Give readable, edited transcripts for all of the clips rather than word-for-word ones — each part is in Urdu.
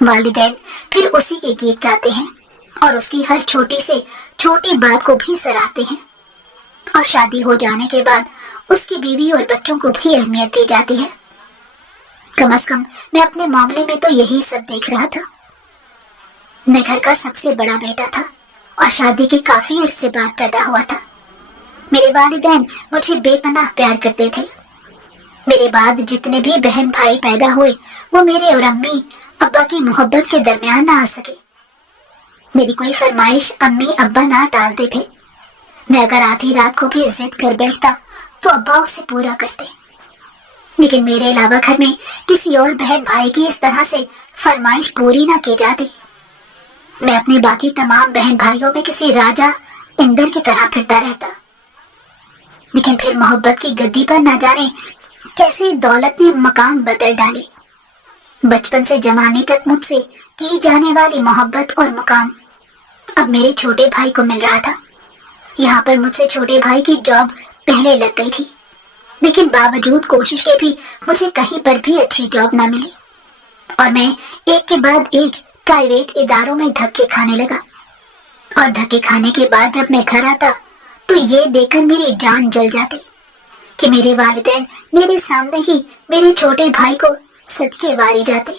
والدین پھر اسی کے گیت گاتے ہیں اور اس کی ہر چھوٹی سے چھوٹی بات کو بھی سراہتے ہیں، اور شادی ہو جانے کے بعد اس کی بیوی اور بچوں کو بھی اہمیت دی جاتی ہے۔ کم از کم میں اپنے معاملے میں تو یہی سب دیکھ رہا تھا۔ میں گھر کا سب سے بڑا بیٹا تھا اور شادی کے کافی عرصے بعد پیدا ہوا تھا۔ میرے والدین مجھے بے پناہ پیار کرتے تھے۔ میرے بعد جتنے بھی بہن بھائی پیدا ہوئے وہ میرے اور امی ابا کی محبت کے درمیان نہ آ سکے۔ میری کوئی فرمائش امی ابا نہ ٹالتے تھے۔ میں اگر آدھی رات کو بھی ضد کر بیٹھتا تو ابا اسے پورا کرتے، لیکن میرے علاوہ گھر میں کسی اور بہن بھائی کی اس طرح سے فرمائش پوری نہ کی جاتی۔ میں اپنے باقی تمام بہن بھائیوں میں کسی راجا اندر کی طرح پھرتا رہتا، لیکن پھر محبت کی گدی پر نہ جانے کیسے دولت نے مقام بدل ڈالے۔ بچپن سے جوانی تک مجھ سے کی جانے والی محبت اور مقام اب میرے چھوٹے بھائی کو مل رہا تھا۔ یہاں پر مجھ سے چھوٹے بھائی کی جاب پہلے لگ گئی تھی، لیکن باوجود کوشش کے بھی مجھے کہیں پر بھی اچھی جاب نہ ملی، اور میں ایک کے بعد ایک پرائیویٹ اداروں میں دھکے کھانے لگا۔ اور دھکے کھانے کے بعد جب میں گھر آتا تو یہ دیکھ کر میری جان جل جاتی کہ میرے والدین میرے سامنے ہی میرے چھوٹے بھائی کو صدقے واری جاتے،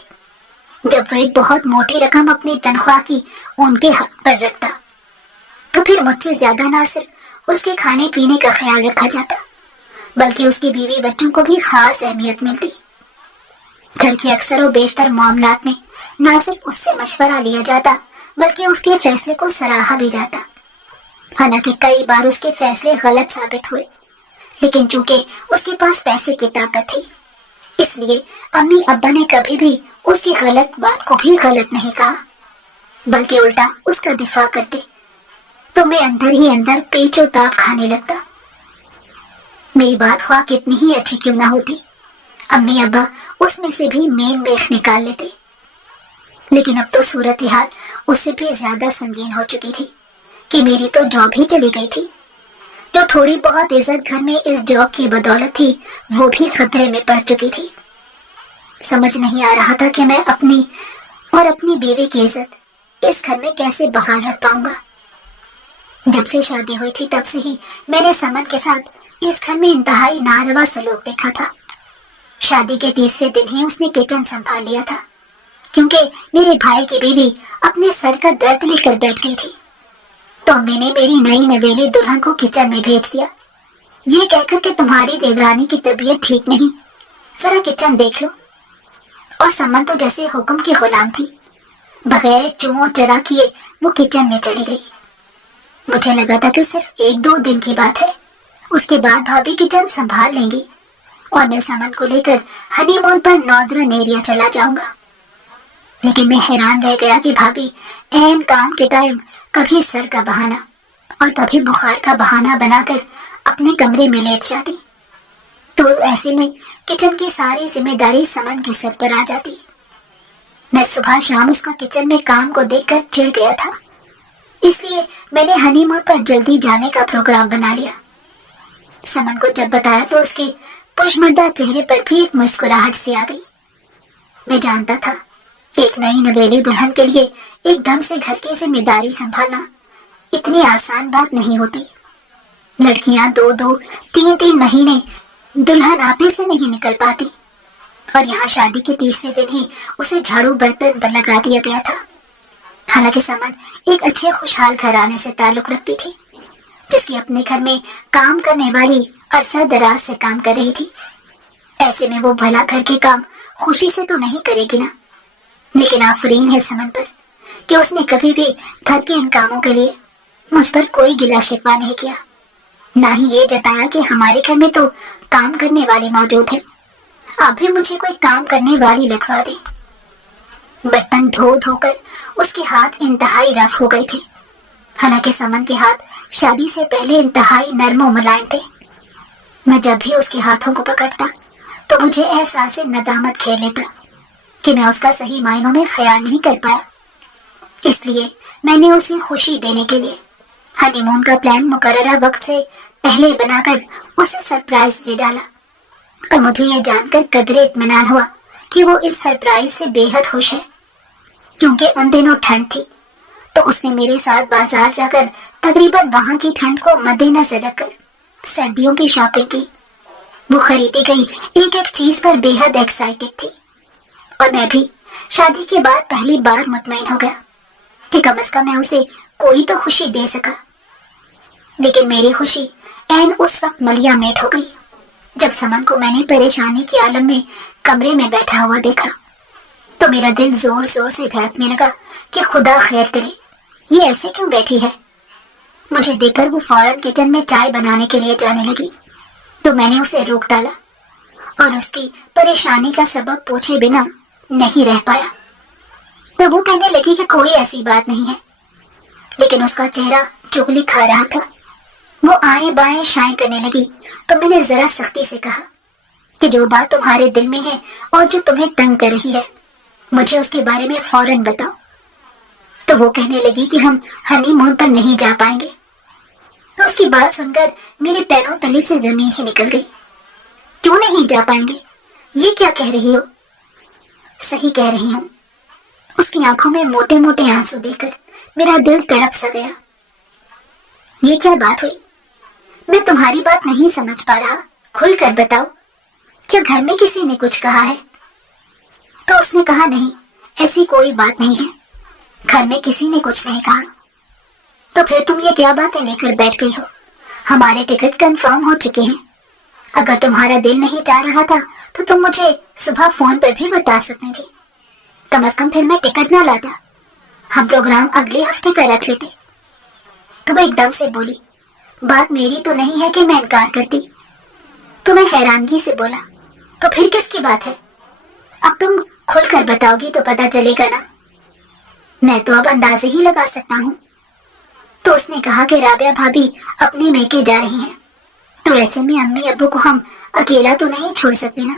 جب وہ ایک بہت موٹی رقم اپنی تنخواہ کی ان کے حق پر رکھتا تو پھر مجھ سے زیادہ نہ صرف اس کے کھانے پینے کا خیال رکھا جاتا بلکہ اس کی بیوی بچوں کو بھی خاص اہمیت ملتی۔ گھر کے اکثر و بیشتر معاملات میں نہ صرف اس سے مشورہ لیا جاتا بلکہ اس کے فیصلے کو سراہا بھی جاتا۔ حالانکہ کئی بار اس کے فیصلے غلط ثابت ہوئے، لیکن چونکہ اس کے پاس پیسے کی طاقت تھی، اس لیے امی ابا نے کبھی بھی اس کی غلط بات کو بھی غلط نہیں کہا، بلکہ الٹا اس کا دفاع کرتے تو میں اندر ہی اندر پیچ و تاب کھانے لگتا۔ میری بات خواہ کتنی ہی اچھی کیوں نہ ہوتی، امی ابا اس میں سے بھی مین بیخ نکال لیتے، لیکن اب تو صورتحال اس سے بھی زیادہ سنگین ہو چکی تھی کہ میری تو جاب ہی چلی گئی تھی۔ جو تھوڑی بہت عزت گھر میں اس جاب کی بدولت تھی وہ بھی خطرے میں پڑ چکی تھی۔ سمجھ نہیں آ رہا تھا کہ میں اپنی اور اپنی بیوی کی عزت اس گھر میں کیسے بحال رکھ پاؤں گا۔ جب سے شادی ہوئی تھی تب سے ہی میں نے سمن کے ساتھ اس گھر میں انتہائی ناروا سلوک دیکھا تھا۔ شادی کے تیسرے دن ہی اس نے کچن سنبھال لیا تھا، کیونکہ میرے بھائی کی بیوی اپنے سر کا درد لے کر بیٹھ گئی تھی، تو میں نے میری نئی نویلی دلہن کو کچن میں بھیج دیا، یہ کہہ کر کہ تمہاری دیورانی کی طبیعت ٹھیک نہیں، ذرا کچن دیکھ لو۔ اور سمن تو جیسے حکم کی غلام تھی، بغیر چوں چرا کیے وہ کچن میں چلی گئی۔ مجھے لگا تھا کہ صرف 1-2 دن کی بات ہے، اس کے بعد بھابھی کچن سنبھال لیں گی اور میں سمن کو لے کر ہنی مون پر ناردرن ایریا چلا جاؤں گا۔ لیکن میں حیران رہ گیا کہ بھابھی عین کام کے ٹائم کبھی سر کا بہانہ اور کبھی بخار کا بہانہ بنا کر اپنے کمرے میں لیٹ جاتی، تو ایسے میں کچن کی ساری ذمہ داری سمن کے سر پر آ جاتی۔ میں صبح شام اس کا کچن میں کام کو دیکھ کر چڑ گیا تھا، اس لیے میں نے ہنی مون پر جلدی جانے کا پروگرام بنا لیا۔ سمن کو جب بتایا تو اس کے پشمردہ چہرے پر بھی ایک مسکراہٹ سی آ گئی۔ میں جانتا تھا ایک نئی نویلی دلہن کے لیے ایک دم سے گھر کی ذمہ داری سنبھالنا اتنی آسان بات نہیں ہوتی۔ لڑکیاں 2-2 3-3 مہینے دلہن آپے سے نہیں نکل پاتی، اور یہاں شادی کے تیسرے دن ہی اسے جھاڑو برتن پر لگا دیا گیا تھا۔ حالانکہ سمن ایک اچھے خوشحال گھرانے سے تعلق رکھتی تھی، جس کی اپنے گھر میں کام کرنے والی عرصہ دراز سے کام کر رہی تھی۔ ایسے میں وہ بھلا گھر کے کام خوشی سے تو نہیں کرے گی نا، لیکن آفرین ہے سمن پر کہ اس نے کبھی بھی گھر کے ان کاموں کے لیے مجھ پر کوئی گلا شکوہ نہیں کیا، نہ ہی یہ جتایا کہ ہمارے گھر میں تو کام کرنے والی موجود ہے، آپ بھی مجھے کوئی کام کرنے والی لگوا دیں۔ برتن دھو دھو کر اس کے ہاتھ انتہائی رف ہو گئے تھے، حالانکہ سمن کے ہاتھ شادی سے پہلے انتہائی نرم و ملائم تھے۔ میں جب بھی اس کے ہاتھوں کو پکڑتا تو مجھے احساس ندامت گھیر لیتا کہ میں اس کا صحیح معنوں میں خیال نہیں کر پایا۔ اس لیے میں نے اسے خوشی دینے کے لیے ہنی مون کا پلان مقررہ وقت سے پہلے بنا کر اسے سرپرائز دے ڈالا، اور مجھے یہ جان کر قدرے اطمینان ہوا کہ وہ اس سرپرائز سے بے حد خوش ہے۔ کیونکہ ان دنوں ٹھنڈ تھی تو اس نے میرے ساتھ بازار جا کر تقریباً وہاں کی ٹھنڈ کو مد نظر رکھ کر سردیوں کی شاپنگ کی۔ وہ خریدی گئی ایک ایک چیز پر بے حد ایکسائٹڈ تھی، اور میں بھی شادی کے بعد پہلی بار مطمئن ہو گیا کہ کم از کم میں اسے کوئی تو خوشی دے سکا۔ لیکن میری خوشی عین اس وقت ملیا میٹ ہو گئی جب سمن کو میں نے پریشانی کے عالم میں کمرے میں بیٹھا ہوا دیکھا تو میرا دل زور زور سے دھڑکنے لگا کہ خدا خیر کرے، یہ ایسے کیوں بیٹھی ہے۔ مجھے دیکھ کر وہ فوراً کچن میں چائے بنانے کے لیے جانے لگی تو میں نے اسے روک ڈالا اور اس کی پریشانی کا سبب پوچھے بنا نہیں رہ پایا۔ تو وہ کہنے لگی کہ کوئی ایسی بات نہیں ہے، لیکن اس کا چہرہ چغلی کھا رہا تھا۔ وہ آئیں بائیں شائیں کرنے لگی تو میں نے ذرا سختی سے کہا کہ جو بات تمہارے دل میں ہے اور جو تمہیں تنگ کر رہی ہے مجھے اس کے بارے میں فوراً بتاؤ۔ تو وہ کہنے لگی کہ ہم ہنی مون پر نہیں جا پائیں گے۔ تو اس کی بات سن کر میرے پیروں تلے سے زمین ہی نکل گئی۔ کیوں نہیں جا پائیں گے؟ یہ کیا کہہ رہی ہو؟ صحیح کہہ رہی ہوں۔ اس کی آنکھوں میں موٹے موٹے آنسو دیکھ کر میرا دل تڑپ سا گیا۔ یہ کیا بات ہوئی؟ میں تمہاری بات نہیں سمجھ پا رہا، کھل کر بتاؤ، کیا گھر میں کسی نے کچھ کہا ہے؟ تو اس نے کہا نہیں، ایسی کوئی بات نہیں ہے، گھر میں کسی نے کچھ نہیں کہا۔ تو پھر تم یہ کیا باتیں لے کر بیٹھ گئی ہو؟ ہمارے ٹکٹ کنفرم ہو چکے ہیں، اگر تمہارا دل نہیں چاہ رہا تھا تو تم مجھے صبح فون پر بھی بتا سکتی تھی، کم از کم پھر میں ٹکٹ نہ لاتا، ہم پروگرام اگلے ہفتے کا رکھ لیتے۔ تو وہ ایک دم سے بولی، بات میری تو نہیں ہے کہ میں انکار کرتی۔ تو میں حیرانگی سے بولا، تو پھر کس کی بات ہے؟ اب تم کھل کر بتاؤ گی تو پتا چلے گا نا۔ میں تو اب اندازے ہی لگا سکتا ہوں۔ تو اس نے کہا کہ رابعہ بھابی اپنے میکے جا رہی ہیں، تو ایسے میں امی ابو کو ہم اکیلا تو نہیں چھوڑ سکتے نا۔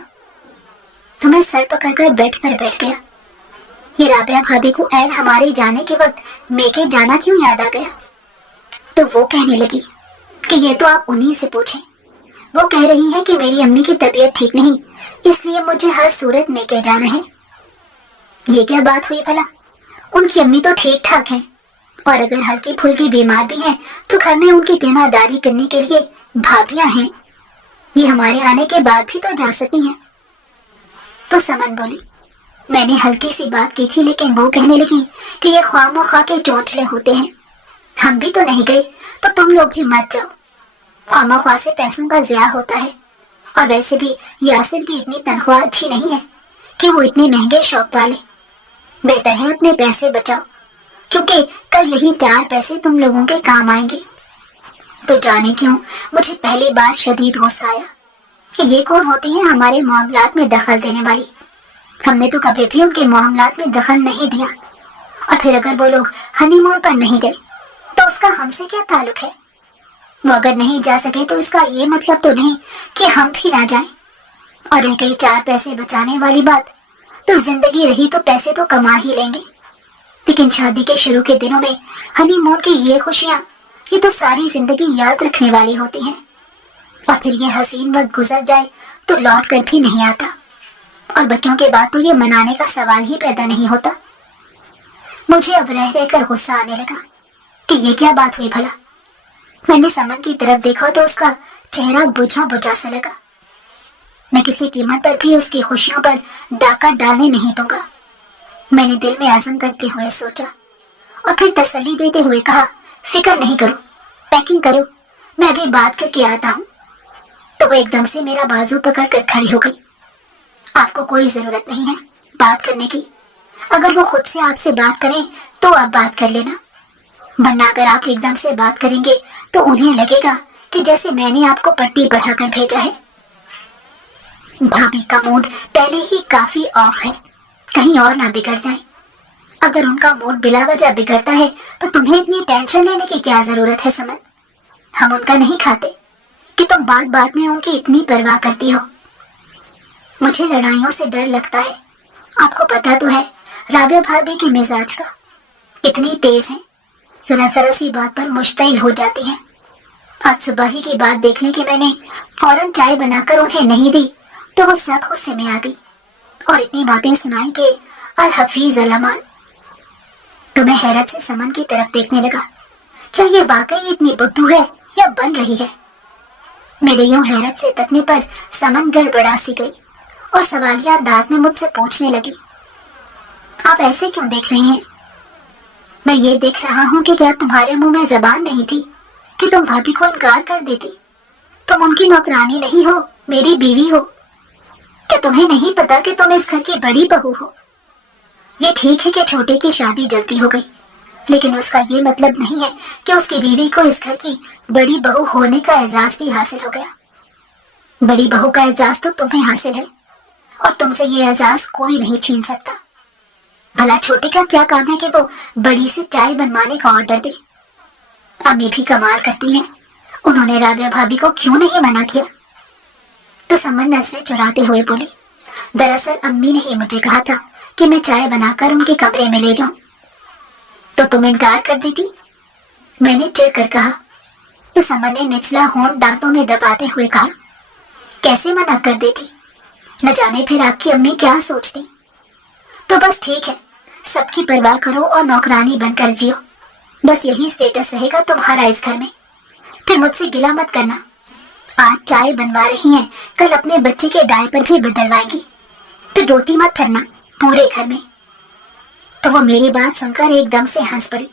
تو میں سر پکڑ کر بیٹھ پر بیٹھ گیا۔ یہ رابعہ بھابی کو عین ہمارے جانے کے وقت میکے جانا کیوں یاد آ گیا؟ تو وہ کہنے لگی کہ یہ تو آپ انہی سے پوچھیں، وہ کہہ رہی ہیں کہ میری امی کی طبیعت ٹھیک نہیں، اس لیے مجھے ہر صورت میکے جانا ہے۔ یہ کیا بات ہوئی بھلا؟ ان کی امی تو ٹھیک ٹھاک ہیں، اور اگر ہلکی پھلکی بیمار بھی ہیں تو گھر میں ان کی تیمارداری کرنے کے لیے بھابیاں ہیں، یہ ہمارے آنے کے بعد بھی تو جا سکتی ہیں۔ تو سمن بولی، میں نے ہلکی سی بات کی تھی، لیکن وہ کہنے لگی کہ یہ خواہ مخواہ کے چونچلے ہوتے ہیں، ہم بھی تو نہیں گئے تو تم لوگ بھی مت جاؤ، خواہ مخواہ سے پیسوں کا ضیاع ہوتا ہے، اور ویسے بھی یاسر کی اتنی تنخواہ اچھی نہیں ہے کہ وہ اتنے مہنگے شوق پالے، بہتر ہے اپنے پیسے بچاؤ، کیونکہ کل یہی 4 پیسے تم لوگوں کے کام آئیں گے۔ تو جانے کیوں مجھے پہلی بار شدید غصہ آیا کہ یہ کون ہوتی ہیں ہمارے معاملات میں دخل دینے والی؟ ہم نے تو کبھی بھی ان کے معاملات میں دخل نہیں دیا، اور پھر اگر وہ لوگ ہنی مون پر نہیں گئے تو اس کا ہم سے کیا تعلق ہے؟ وہ اگر نہیں جا سکے تو اس کا یہ مطلب تو نہیں کہ ہم بھی نہ جائیں۔ اور رہ گئی 4 پیسے بچانے والی بات، تو زندگی رہی تو پیسے تو کما ہی لیں گے، لیکن شادی کے شروع کے دنوں میں ہنی مون کی یہ خوشیاں، یہ تو ساری زندگی یاد رکھنے والی ہوتی ہیں، اور پھر یہ حسین وقت گزر جائے تو لوٹ کر بھی نہیں آتا، اور بچوں کے بعد تو یہ منانے کا سوال ہی پیدا نہیں ہوتا۔ مجھے اب رہ رہ کر غصہ آنے لگا کہ یہ کیا بات ہوئی بھلا۔ میں نے سمن کی طرف دیکھا تو اس کا چہرہ بجھا بجھا سا لگا۔ میں کسی قیمت پر بھی اس کی خوشیوں پر ڈاکہ ڈالنے نہیں دوں گا، میں نے دل میں عزم کرتے ہوئے سوچا، اور پھر تسلی دیتے ہوئے کہا، فکر نہیں کرو، پیکنگ کرو، میں ابھی بات کر کے آتا ہوں۔ تو وہ ایک دم سے میرا بازو پکڑ کر کھڑی ہو گئی۔ آپ کو کوئی ضرورت نہیں ہے بات کرنے کی، اگر وہ خود سے آپ سے بات کریں تو آپ بات کر لینا، ورنہ اگر آپ ایک دم سے بات کریں گے تو انہیں لگے گا کہ جیسے میں نے آپ کو پٹی بڑھا کر بھیجا ہے۔ بھابھی کا موڈ پہلے ہی کافی آف ہے، کہیں اور نہ بگڑ جائیں۔ اگر ان کا موڈ بلا وجہ بگڑتا ہے تو تمہیں اتنی ٹینشن لینے کی کیا ضرورت ہے سمن؟ ہم ان کا نہیں کھاتے کہ تم بات بات میں ان کی اتنی پرواہ کرتی ہو۔ مجھے لڑائیوں سے ڈر لگتا ہے، آپ کو پتا تو ہے رابعہ بھابھی کے مزاج کا، اتنی تیز ہیں، ذرا ذرا سی بات پر مشتعل ہو جاتی ہیں۔ آج صبح ہی کی بات دیکھنے کہ میں نے فوراً چائے بنا کر انہیں نہیں دی تو وہ سخت غصے میں آ گئی اور اتنی باتیں سنائیں کہ الحفیظ الامان۔ تو میں حیرت سے سمن کی طرف دیکھنے لگا. کیا یہ واقعی اتنی بدھو ہے یا بن رہی ہے؟ میرے یوں حیرت سے تکنے پر سمن گڑبڑا سی گئی اور سوالیہ انداز میں مجھ سے پوچھنے لگی, آپ ایسے کیوں دیکھ رہی ہیں؟ میں یہ دیکھ رہا ہوں کہ کیا تمہارے منہ میں زبان نہیں تھی کہ تم بھابھی کو انکار کر دیتی؟ تم ان کی نوکرانی نہیں ہو, میری بیوی ہو. کیا تمہیں نہیں پتا کہ تم اس گھر کی بڑی بہو ہو؟ یہ ٹھیک ہے کہ چھوٹے کی شادی جلدی ہو گئی, لیکن اس کا یہ مطلب نہیں ہے کہ اس کی بیوی کو اس گھر کی بڑی بہو ہونے کا اعزاز بھی حاصل ہو گیا. بڑی بہو کا اعزاز تو تمہیں حاصل ہے اور تم سے یہ اعزاز کوئی نہیں چھین سکتا. بھلا چھوٹے کا کیا کام ہے کہ وہ بڑی سے چائے بنوانے کا آرڈر دے؟ امی بھی کمال کرتی ہیں, انہوں نے رابعہ بھابھی کو کیوں نہیں منع کیا؟ تو سمن نظریں چراتے ہوئے بولی, دراصل امی نے ہی مجھے کہا تھا کہ میں چائے بنا کر ان کے کمرے میں لے جاؤں. تو تم انکار کر دیتی؟ میں نے چڑ کر کہا. تو سمن نے نچلا ہونٹ دانتوں میں دباتے ہوئے کہا, کیسے منع کر دیتی؟ نہ جانے پھر آپ کی امی کیا سوچتی. تو بس ٹھیک ہے, سب کی پرواہ کرو اور نوکرانی بن کر جیو. بس یہی سٹیٹس رہے گا تمہارا اس گھر میں. پھر مجھ سے گلہ مت کرنا. آج چائے بنوا رہی ہیں, کل اپنے بچے کے ڈائپر بھی بدلوائیں گی. پھر روتی مت پھرنا پورے گھر میں. تو وہ میری بات سن کر ایک دم سے ہنس پڑی.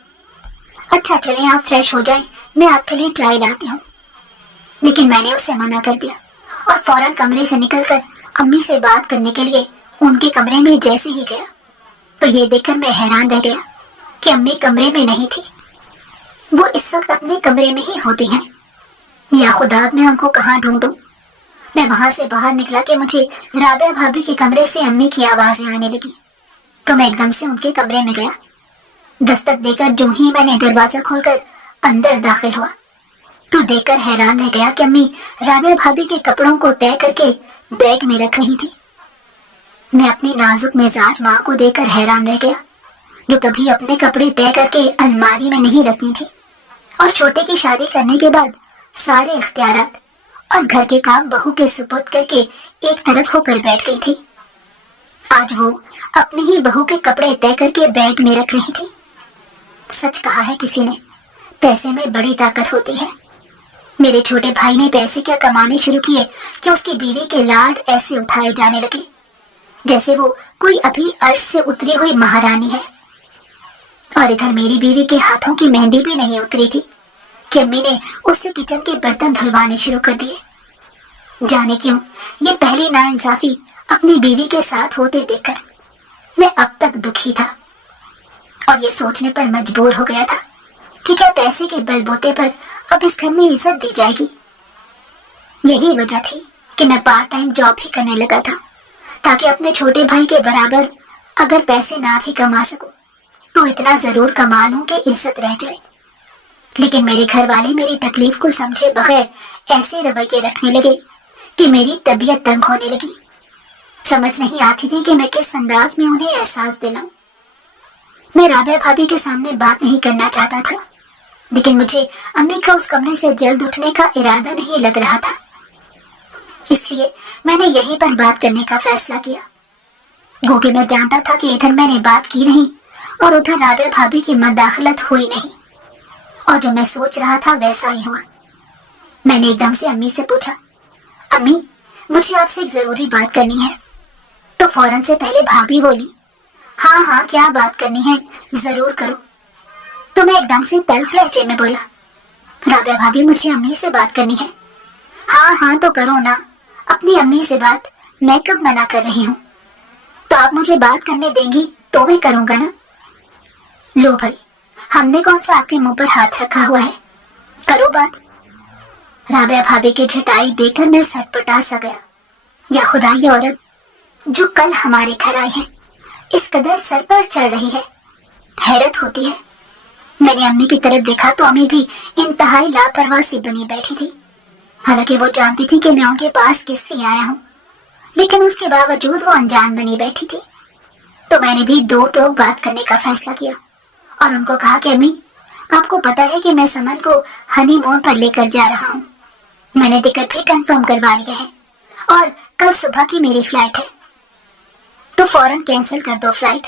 اچھا چلیں آپ فریش ہو جائیں, میں آپ کے لیے چائے لاتی ہوں. لیکن میں نے اسے منع کر دیا اور فوراً کمرے سے نکل کر امی سے بات کرنے کے لیے ان کے کمرے میں جیسے ہی گیا تو یہ دیکھ کر میں حیران رہ گیا کہ امی کمرے میں نہیں تھی. وہ اس وقت اپنے کمرے میں ہی ہوتی ہیں. یا خدا میں ان کو کہاں ڈھونڈوں. میں وہاں سے باہر نکلا کہ مجھے رابعہ بھابھی کے کمرے سے امی کی آوازیں آنے لگی تو میں ایک دم سے ان کے کمرے میں گیا. دستک دے کر جو ہی میں نے دروازہ کھول کر اندر داخل ہوا تو دیکھ کر حیران رہ گیا کہ امی رابعہ بھابھی کے کپڑوں کو طے کر کے بیگ میں رکھ رہی تھی. میں اپنی نازک مزاج ماں کو دیکھ کر حیران رہ گیا, جو کبھی اپنے کپڑے طے کر کے الماری میں نہیں رکھنی تھی اور چھوٹے کی شادی کرنے کے بعد سارے اختیارات اور گھر کے کام بہو کے سپرد کر کے ایک طرف ہو کر بیٹھ گئی تھی. آج وہ اپنی ہی بہو کے کپڑے طے کر کے بیگ میں رکھ رہی تھی. سچ کہا ہے کسی نے, پیسے میں بڑی طاقت ہوتی ہے. میرے چھوٹے بھائی نے پیسے کیا کمانے شروع کیے کہ اس کی بیوی کے لاڈ ایسے اٹھائے جانے لگے جیسے وہ کوئی ابھی عرش سے اتری ہوئی مہارانی ہے. اور ادھر میری بیوی کے ہاتھوں کی مہندی بھی نہیں اتری تھی کہ امی نے اس سے کچن کے برتن دھلوانے شروع کر دیے. جانے کیوں یہ پہلی ناانصافی اپنی بیوی کے ساتھ ہوتے دیکھ کر میں اب تک دکھی تھا اور یہ سوچنے پر مجبور ہو گیا تھا کہ کیا پیسے کے بل بوتے پر اب اس گھر میں عزت دی جائے گی. یہی وجہ تھی کہ میں پارٹ ٹائم جاب بھی کرنے لگا تھا تاکہ اپنے چھوٹے بھائی کے برابر اگر پیسے نہ بھی کما سکوں تو اتنا ضرور کما لوں کہ عزت رہ جائے. لیکن میرے گھر والے میری تکلیف کو سمجھے بغیر ایسے رویے رکھنے لگے کہ میری طبیعت تنگ ہونے لگی. سمجھ نہیں آتی تھی کہ میں کس انداز میں انہیں احساس دلاؤں. میں رابعہ بھابھی کے سامنے بات نہیں کرنا چاہتا تھا, لیکن مجھے امی کا اس کمرے سے جلد اٹھنے کا ارادہ نہیں لگ رہا تھا. اس لیے میں نے یہیں پر بات کرنے کا فیصلہ کیا. گو کہ میں جانتا تھا کہ ادھر میں نے بات کی نہیں اور ادھر رابعہ بھابھی کی مداخلت ہوئی نہیں, اور جو میں سوچ رہا تھا ویسا ہی ہوا. میں نے ایک دم سے امی سے پوچھا, امی مجھے آپ سے ایک ضروری بات کرنی ہے. تو فوراً سے پہلے بھابھی بولی, ہاں ہاں کیا بات کرنی ہے, ضرور کرو. تو میں ایک دم سے تلخ لہجے میں بولا, رابعہ بھابھی مجھے امی سے بات کرنی ہے. ہاں ہاں تو کرو نا, اپنی امی سے بات میں کب منع کر رہی ہوں. تو آپ مجھے بات کرنے دیں گی تو میں کروں گا نا. لو بھائی, ہم نے کون سا آپ کے منہ پر ہاتھ رکھا ہوا ہے, کرو بات. رابعہ بھابھی کی ڈھٹائی دیکھ کر میں سٹپٹا سا گیا. یا خدا یہ عورت جو کل ہمارے گھر آئی ہے اس قدر سر پر چڑھ رہی ہے, حیرت ہوتی ہے. میں نے امی کی طرف دیکھا تو امی بھی انتہائی لاپرواہ سی بنی بیٹھی تھی. حالانکہ وہ جانتی تھی کہ میں ان کے پاس کس لیے آیا ہوں, لیکن اس کے باوجود وہ انجان بنی بیٹھی تھی. تو میں نے بھی دو ٹوک بات کرنے کا فیصلہ کیا اور ان کو کہا کہ امی آپ کو پتا ہے کہ میں سمجھ کو ہنی مون پر لے کر جا رہا ہوں. میں نے ٹکٹ بھی کنفرم کروا لیا ہے اور کل صبح کی میری فلائٹ ہے, تو فوراً کینسل کر دو فلائٹ.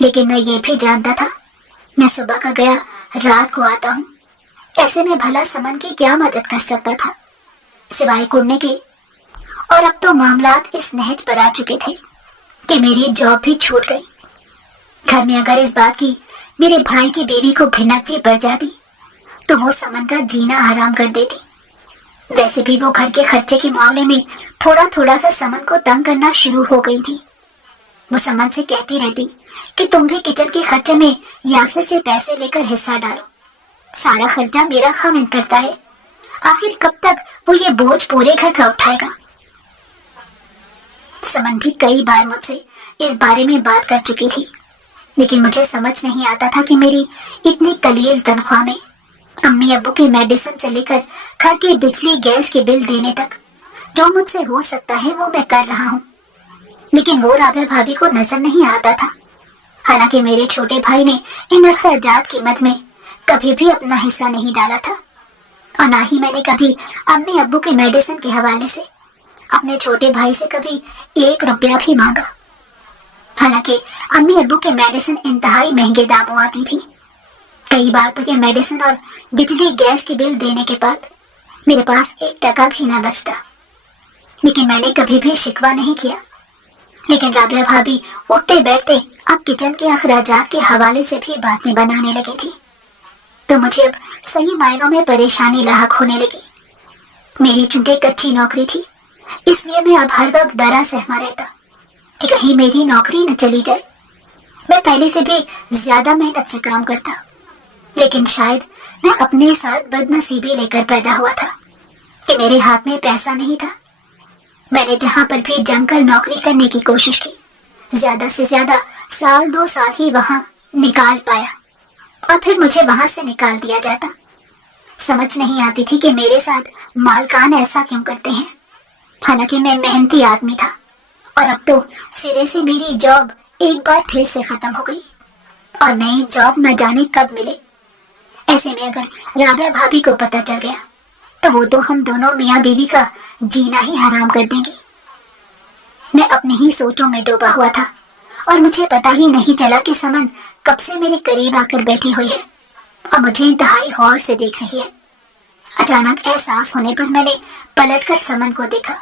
لیکن میں یہ بھی جانتا تھا میں صبح کا گیا رات کو آتا ہوں، ایسے میں بھلا سمن کی کیا مدد کر سکتا تھا سوائے کڑنے کے۔ اور اب تو معاملات اس نہج پر آ چکے تھے کہ میری جاب بھی چھوٹ گئی۔ گھر میں اگر اس بات کی میرے بھائی کی بیوی کو بھنک بھی پڑ جاتی تو وہ سمن کا جینا حرام کر دیتی۔ ویسے بھی وہ گھر کے خرچے کے معاملے میں تھوڑا تھوڑا سا سمن کو تنگ کرنا شروع ہو گئی تھی۔ وہ سمن سے کہتی رہتی کہ تم بھی کچن کے خرچے میں یاسر سے پیسے لے کر حصہ ڈالو، سارا خرچہ میرا خامن کرتا ہے، آخر کب تک وہ یہ بوجھ پورے گھر کا اٹھائے گا۔ سمن بھی کئی بار مجھ سے اس بارے میں بات کر چکی تھی، لیکن مجھے سمجھ نہیں آتا تھا کہ میری اتنی قلیل تنخواہ میں امی ابو کی میڈیسن سے لے کر گھر کے بجلی گیس کے بل دینے تک جو مجھ سے ہو سکتا ہے وہ میں کر رہا ہوں، لیکن وہ رابعہ بھابھی کو نظر نہیں آتا تھا۔ حالانکہ میرے چھوٹے بھائی نے ان اخراجات کی مد میں کبھی بھی اپنا حصہ نہیں ڈالا تھا، اور نہ ہی میں نے کبھی امی ابو کے میڈیسن کے حوالے سے اپنے چھوٹے بھائی سے کبھی 1 روپیہ بھی مانگا۔ حالانکہ امی ابو کے میڈیسن انتہائی مہنگے داموں آتی تھی، کئی بار تو یہ میڈیسن اور بجلی گیس کے بل دینے کے بعد میرے پاس 1 ٹکا بھی نہ بچتا، لیکن میں نے کبھی بھی شکوہ نہیں کیا۔ لیکن رابعہ بھابھی اٹھتے بیٹھتے اب کچن کے اخراجات کے حوالے سے بھی باتیں بنانے لگی تھی، تو مجھے اب صحیح معنوں میں پریشانی لاحق ہونے لگی۔ میری چونکہ کچی نوکری تھی، اس لیے میں اب ہر وقت ڈرا سہما رہتا کہ کہیں میری نوکری نہ چلی جائے۔ میں پہلے سے بھی زیادہ محنت سے کام کرتا، لیکن شاید میں اپنے ساتھ بد نصیبی لے کر پیدا ہوا تھا کہ میرے ہاتھ میں پیسہ نہیں تھا۔ میں نے جہاں پر بھی جم کر نوکری کرنے کی کوشش کی، زیادہ سے زیادہ 1-2 سال ہی وہاں نکال پایا، اور پھر مجھے وہاں سے نکال دیا جاتا۔ سمجھ نہیں آتی تھی کہ میرے ساتھ مالکان ایسا کیوں کرتے ہیں، حالانکہ میں محنتی آدمی تھا، اور اب تو سرے سے میری جاب ایک بار پھر سے ختم ہو گئی، اور نئی جاب نہ جانے کب ملے۔ ایسے میں اگر رابعہ بھابھی کو پتہ چل گیا تو وہ تو ہم دونوں میاں بیوی کا جینا ہی حرام کر دیں گے۔ میں اپنی ہی سوچوں میں ڈوبا ہوا تھا، اور مجھے پتا ہی نہیں چلا کہ سمن کب سے میرے قریب آ کر بیٹھی ہوئی ہے اور مجھے انتہائی غور سے دیکھ رہی ہے۔ اچانک احساس ہونے پر میں نے پلٹ کر سمن کو دیکھا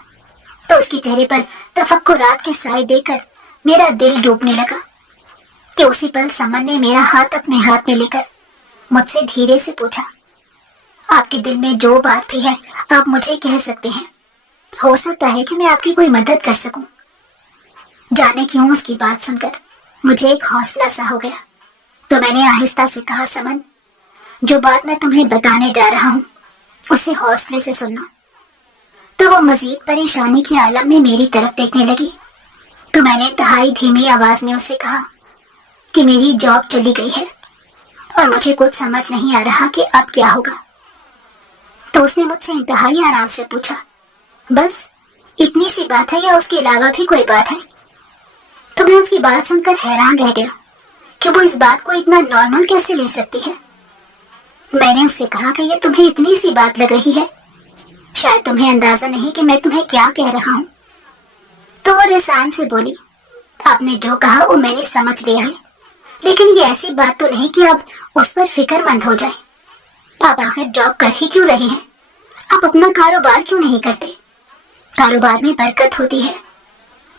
تو اس کے چہرے پر تفکرات کے سائے دیکھ کر میرا دل ڈوبنے لگا کہ اسی پل سمن نے میرا ہاتھ اپنے ہاتھ میں لے کر مجھ سے دھیرے سے پوچھا، آپ کے دل میں جو بات بھی ہے آپ مجھے کہہ سکتے ہیں، ہو سکتا ہے کہ میں آپ کی کوئی مدد کر سکوں۔ جانے کیوں اس کی بات سن کر مجھے ایک حوصلہ سا ہو گیا، تو میں نے آہستہ سے کہا، سمن، جو بات میں تمہیں بتانے جا رہا ہوں اسے حوصلے سے سننا۔ تو وہ مزید پریشانی کے عالم میں میری طرف دیکھنے لگی، تو میں نے انتہائی دھیمی آواز میں اسے کہا کہ میری جاب چلی گئی ہے اور مجھے کچھ سمجھ نہیں آ رہا کہ اب کیا ہوگا۔ تو اس نے مجھ سے انتہائی آرام سے پوچھا، بس اتنی سی بات ہے یا اس کے علاوہ بھی کوئی بات ہے؟ تو میں اس کی بات سن کر حیران رہ گیا کہ وہ اس بات کو اتنا نارمل کیسے لے سکتی ہے۔ میں نے اس سے کہا کہ یہ تمہیں اتنی سی بات لگ رہی ہے، شاید تمہیں اندازہ نہیں کہ میں تمہیں کیا کہہ رہا ہوں۔ تو وہ رسان سے بولی، آپ نے جو کہا وہ میں نے سمجھ لیا ہے، لیکن یہ ایسی بات تو نہیں کہ آپ اس پر فکر مند ہو جائیں۔ آپ آخر جاب کر ہی کیوں رہے ہیں؟ آپ اپنا کاروبار کیوں نہیں کرتے؟ کاروبار میں برکت ہوتی ہے۔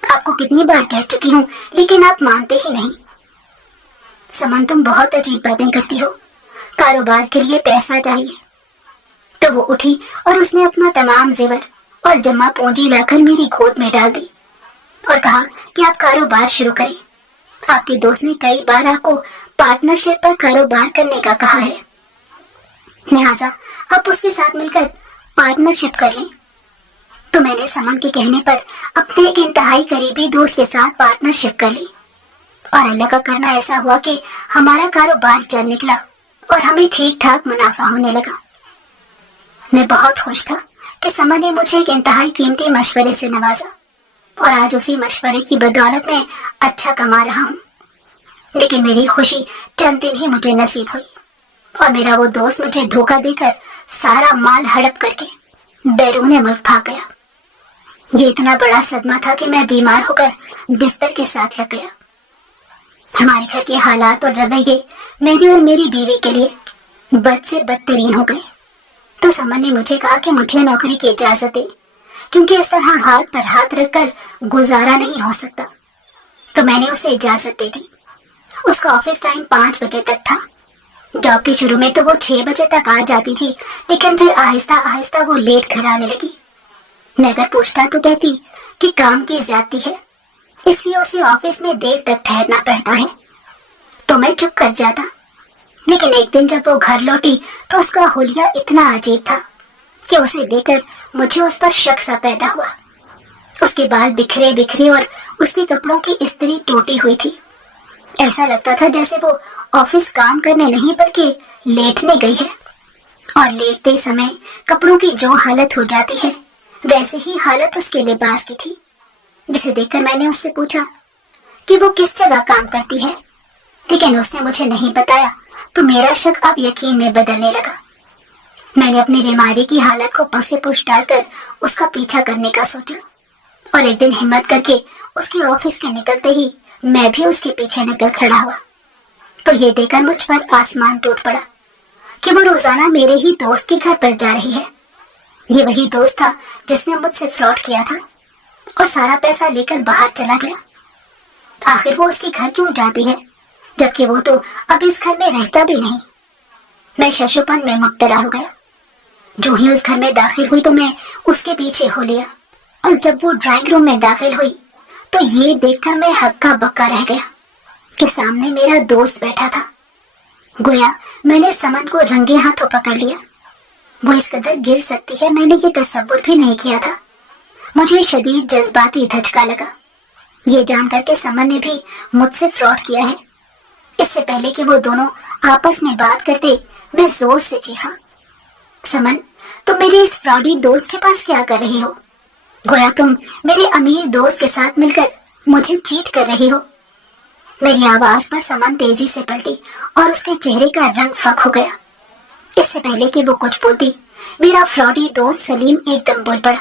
آپ کو کتنی بار کہہ چکی ہوں لیکن آپ مانتے ہی نہیں۔ سمن، تم بہت عجیب باتیں کرتی ہو، کاروبار کے لیے پیسہ چاہیے۔ تو وہ اٹھی اور اس نے اپنا تمام زیور اور جمع پونجی لا کر میری گود میں ڈال دی اور کہا کہ آپ کاروبار شروع کریں۔ آپ کے دوست نے کئی بار آپ کو پارٹنرشپ پر کاروبار کرنے کا کہا ہے، لہٰذا آپ اس کے ساتھ مل کر پارٹنرشپ کر لیں۔ تو میں نے سمن کے کہنے پر اپنے ایک انتہائی قریبی دوست کے ساتھ پارٹنرشپ کر لی، اور اللہ کا کرنا ایسا ہوا کہ ہمارا کاروبار چل نکلا اور ہمیں ٹھیک ٹھاک منافع ہونے لگا۔ میں بہت خوش تھا کہ سمن نے مجھے ایک انتہائی قیمتی مشورے سے نوازا، اور آج اسی مشورے کی بدولت میں اچھا کما رہا ہوں۔ لیکن میری خوشی چند دن ہی مجھے نصیب ہوئی، اور میرا وہ دوست مجھے دھوکہ دے کر سارا مال ہڑپ کر کے بیرون ملک بھاگ گیا۔ یہ اتنا بڑا صدمہ تھا کہ میں بیمار ہو کر بستر کے ساتھ لگ گیا۔ ہمارے گھر کے حالات اور رویے میری اور میری بیوی کے لیے بد سے بدترین ہو گئے، تو سمن نے مجھے کہا کہ مجھے نوکری کی اجازت دے، کیونکہ اس طرح ہاتھ پر ہاتھ رکھ کر گزارا نہیں ہو سکتا۔ تو میں نے اسے اجازت دے دی۔ اس کا آفس ٹائم 5 بجے تک تھا۔ جاب کے شروع میں تو وہ 6 بجے تک آ جاتی تھی، لیکن پھر آہستہ آہستہ وہ لیٹ گھر آنے لگی۔ میں اگر پوچھتا تو کہتی کہ کام کی زیادتی ہے، اس لیے اسے آفس میں دیر تک ٹھہرنا پڑتا ہے، تو میں چپ کر جاتا۔ لیکن ایک دن جب وہ گھر لوٹی تو اس کا حلیہ اتنا عجیب تھا کہ اسے دیکھ کر مجھے اس پر شک سا پیدا ہوا۔ اس کے بال بکھرے بکھرے اور اس کے کپڑوں کی استری ٹوٹی ہوئی تھی۔ ایسا لگتا تھا جیسے وہ آفس کام کرنے نہیں بلکہ لیٹنے گئی ہے، اور لیٹتے سمے کپڑوں کی جو حالت ہو جاتی ہے ویسے ہی حالت اس کے لباس کی تھی، جسے دیکھ کر میں نے اس سے پوچھا کہ وہ کس جگہ کام کرتی ہے، لیکن اس نے مجھے نہیں بتایا، تو میرا شک اب یقین میں بدلنے لگا۔ میں نے اپنی بیماری کی حالت کو پس پش ڈال کر اس کا پیچھا کرنے کا سوچا، اور ایک دن ہمت کر کے اس کے آفس کے نکلتے ہی میں بھی اس کے پیچھے نکل کھڑا ہوا، تو یہ دیکھ کر مجھ پر آسمان ٹوٹ پڑا کہ وہ روزانہ میرے ہی دوست کے گھر پر جا رہی ہے۔ یہ وہی دوست تھا جس نے مجھ سے فراڈ کیا تھا اور سارا پیسہ لے کر باہر چلا گیا۔ آخر وہ اس کے گھر کیوں جاتی ہے جبکہ وہ تو اب اس گھر میں رہتا بھی نہیں؟ میں ششوپن میں مبتلا ہو گیا۔ جو ہی اس گھر میں داخل ہوئی تو میں اس کے پیچھے ہو لیا، اور جب وہ ڈرائنگ روم میں داخل ہوئی تو یہ دیکھ کر میں ہکا بکا رہ گیا کہ سامنے میرا دوست بیٹھا تھا۔ گویا میں نے سمن کو رنگے ہاتھوں پکڑ لیا۔ وہ اس قدر گر سکتی ہے میں نے یہ تصور بھی نہیں کیا تھا۔ مجھے شدید جذباتی دھچکا لگا، یہ جان کر کے سمن نے بھی مجھ سے فراڈ کیا ہے۔ اس سے پہلے کہ وہ دونوں آپس میں بات کرتے میں زور سے چیخا، سمن، تم میرے اس فراڈی دوست کے پاس کیا کر رہی ہو؟ گویا تم میرے امیر دوست کے ساتھ مل کر مجھے چیٹ کر رہی ہو۔ میری آواز پر سمن تیزی سے پلٹی اور اس کے چہرے کا رنگ فک ہو گیا۔ اس سے پہلے کہ وہ کچھ بولتی میرا فراڈی دوست سلیم ایک دم بول پڑا،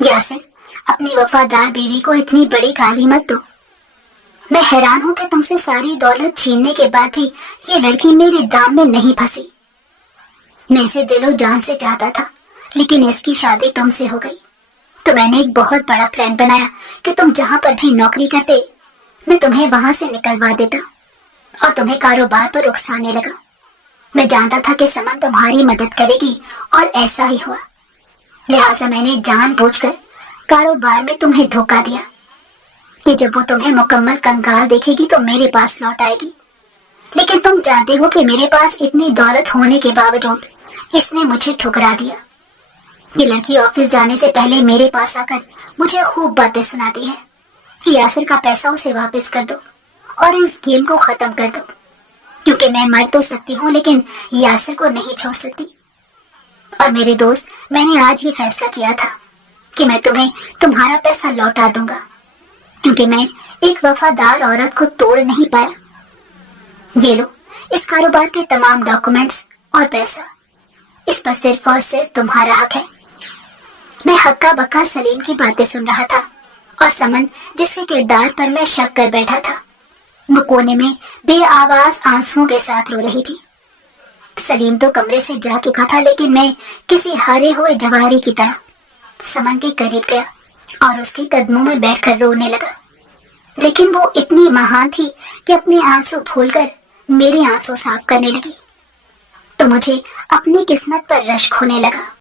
یاسر، اپنی وفادار بیوی کو اتنی بڑی گالی مت دو۔ میں حیران ہوں کہ تم سے ساری دولت چھیننے کے بعد بھی یہ لڑکی میرے دام میں نہیں پھنسی۔ میں اسے دل و جان سے چاہتا تھا، لیکن اس کی شادی تم سے ہو گئی، تو میں نے ایک بہت بڑا پلان بنایا کہ تم جہاں پر بھی نوکری کرتے میں تمہیں وہاں سے نکلوا دیتا اور تمہیں کاروبار پر اکسانے لگا۔ میں جانتا تھا کہ سمن تمہاری مدد کرے گی، اور ایسا ہی ہوا۔ لہٰذا میں نے جان بوجھ کر کاروبار میں تمہیں دھوکہ دیا کہ جب وہ تمہیں مکمل کنگال دیکھے گی تو میرے پاس لوٹ آئے گی۔ لیکن تم جانتے ہو کہ میرے پاس اتنی دولت ہونے کے باوجود اس نے مجھے ٹھکرا دیا۔ یہ لڑکی آفس جانے سے پہلے میرے پاس آ کر مجھے خوب باتیں سناتی ہے کہ یاسر کا پیسہ اسے واپس کر دو اور اس گیم کو ختم کر دو، کیونکہ میں مر تو سکتی ہوں لیکن یاسر کو نہیں چھوڑ سکتی۔ اور میرے دوست، میں نے آج یہ فیصلہ کیا تھا کہ میں تمہیں تمہارا پیسہ لوٹا دوں گا، کیونکہ میں ایک وفادار عورت کو توڑ نہیں پایا۔ یہ لو، اس کاروبار کے تمام ڈاکومنٹس اور پیسہ، اس پر صرف اور صرف تمہارا حق ہے۔ میں ہکا بکا سلیم کی باتیں سن رہا تھا، اور سمن جس کے کردار پر میں شک کر بیٹھا تھا وہ کونے میں بے آواز آنسوؤں کے ساتھ رو رہی تھی۔ سلیم تو کمرے سے جا چکا تھا، لیکن میں کسی ہارے ہوئے جواری کی طرح سمن کے قریب گیا اور اس کے قدموں میں بیٹھ کر رونے لگا، لیکن وہ اتنی مہان تھی کہ اپنے آنسو بھول کر میرے آنسو صاف کرنے لگی، تو مجھے اپنی قسمت پر رشک ہونے لگا۔